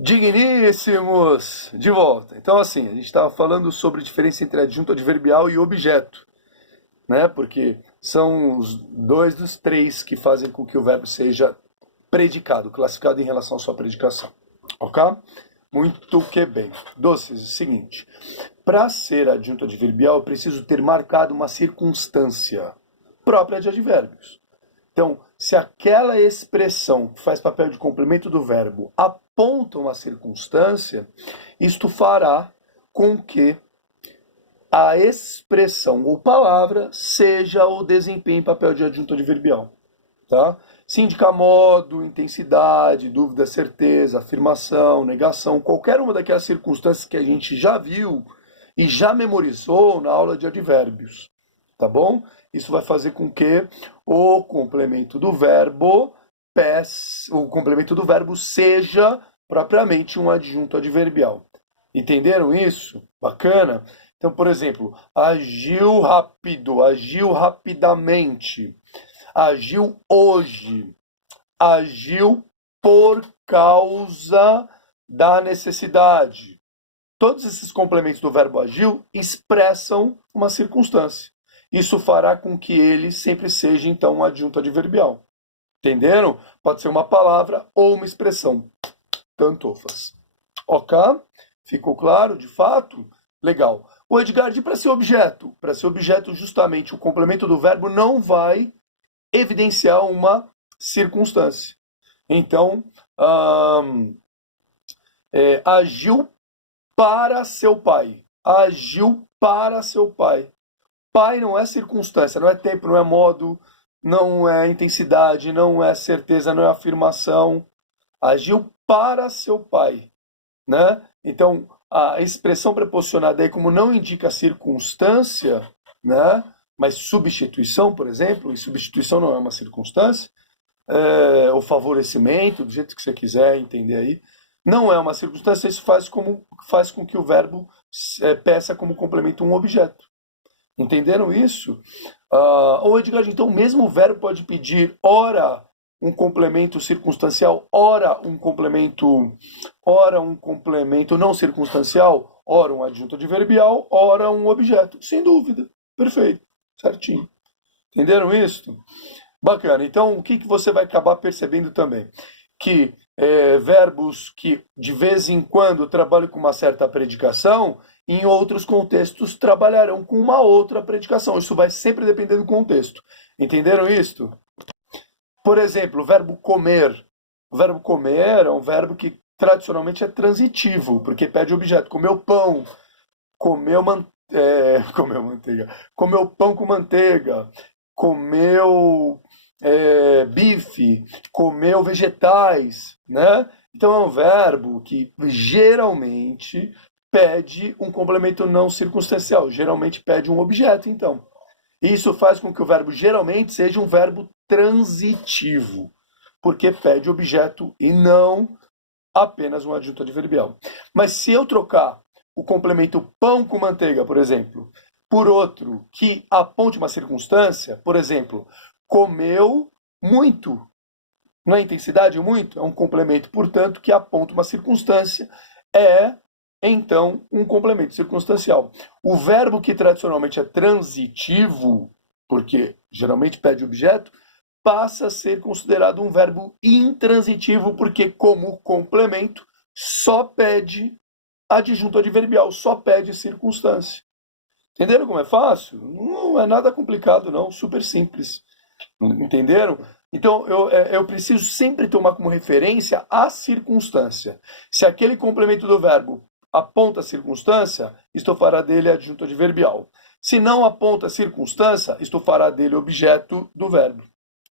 Digníssimos! De volta. Então, assim, a gente estava falando sobre a diferença entre adjunto adverbial e objeto, né? Porque são os dois dos três que fazem com que o verbo seja predicado, classificado em relação à sua predicação. Ok? Muito que bem. Doces, é o seguinte. Para ser adjunto adverbial, eu preciso ter marcado uma circunstância própria de advérbios. Então, se aquela expressão que faz papel de complemento do verbo aponta uma circunstância, isto fará com que a expressão ou palavra seja ou desempenhe papel de adjunto adverbial. Tá? Se indica modo, intensidade, dúvida, certeza, afirmação, negação, qualquer uma daquelas circunstâncias que a gente já viu e já memorizou na aula de advérbios. Tá bom? Isso vai fazer com que o complemento do verbo seja propriamente um adjunto adverbial. Entenderam isso? Bacana? Então, por exemplo, agiu rápido, agiu rapidamente, agiu hoje, agiu por causa da necessidade. Todos esses complementos do verbo agiu expressam uma circunstância. Isso fará com que ele sempre seja, então, um adjunto adverbial. Entenderam? Pode ser uma palavra ou uma expressão. Tanto faz. Ok? Ficou claro, de fato? Legal. O Edgard, para ser objeto? Para ser objeto, justamente, o complemento do verbo não vai evidenciar uma circunstância. Então, agiu para seu pai. Agiu para seu pai. Pai não é circunstância, não é tempo, não é modo, não é intensidade, não é certeza, não é afirmação. Agiu para seu pai, né? Então, a expressão preposicionada aí, como não indica circunstância, né? Mas substituição, por exemplo, e substituição não é uma circunstância, o favorecimento, do jeito que você quiser entender aí, não é uma circunstância, isso faz com que o verbo peça como complemento um objeto. Entenderam isso? Ou Edgar, então, mesmo o verbo pode pedir ora um complemento circunstancial, ora um complemento não circunstancial, ora um adjunto adverbial, ora um objeto. Sem dúvida. Perfeito. Certinho. Entenderam isso? Bacana. Então, o que você vai acabar percebendo também? Que verbos que de vez em quando trabalham com uma certa predicação, em outros contextos trabalharão com uma outra predicação. Isso vai sempre depender do contexto. Entenderam isso? Por exemplo, o verbo comer. O verbo comer é um verbo que tradicionalmente é transitivo, porque pede objeto. Comeu pão, comeu manteiga, comeu pão com manteiga, comeu bife, comeu vegetais, né? Então é um verbo que geralmente pede um complemento não circunstancial, geralmente pede um objeto, então. Isso faz com que o verbo geralmente seja um verbo transitivo, porque pede objeto e não apenas um adjunto adverbial. Mas se eu trocar o complemento pão com manteiga, por exemplo, por outro que aponte uma circunstância, por exemplo, comeu muito. Não é intensidade muito? É um complemento, portanto, que aponta uma circunstância. Então, um complemento circunstancial. O verbo que tradicionalmente é transitivo, porque geralmente pede objeto, passa a ser considerado um verbo intransitivo, porque como complemento só pede adjunto adverbial, só pede circunstância. Entenderam como é fácil? Não é nada complicado, não. Super simples. Entenderam? Então, eu preciso sempre tomar como referência a circunstância. Se aquele complemento do verbo aponta a circunstância, isto fará dele adjunto adverbial. Se não aponta a circunstância, isto fará dele objeto do verbo.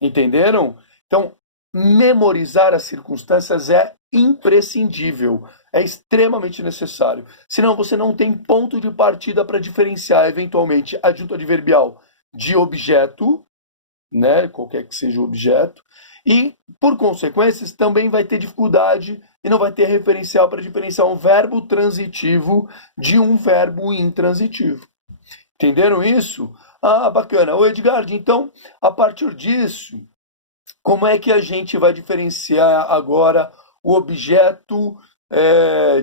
Entenderam? Então, memorizar as circunstâncias é imprescindível, é extremamente necessário. Senão você não tem ponto de partida para diferenciar, eventualmente, adjunto adverbial de objeto, né, qualquer que seja o objeto, e, por consequências, também vai ter dificuldade e não vai ter referencial para diferenciar um verbo transitivo de um verbo intransitivo. Entenderam isso? Ah, bacana. O Edgard, então, a partir disso, como é que a gente vai diferenciar agora o objeto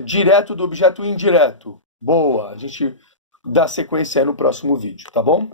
direto do objeto indireto. Boa, a gente dá sequência aí no próximo vídeo, tá bom?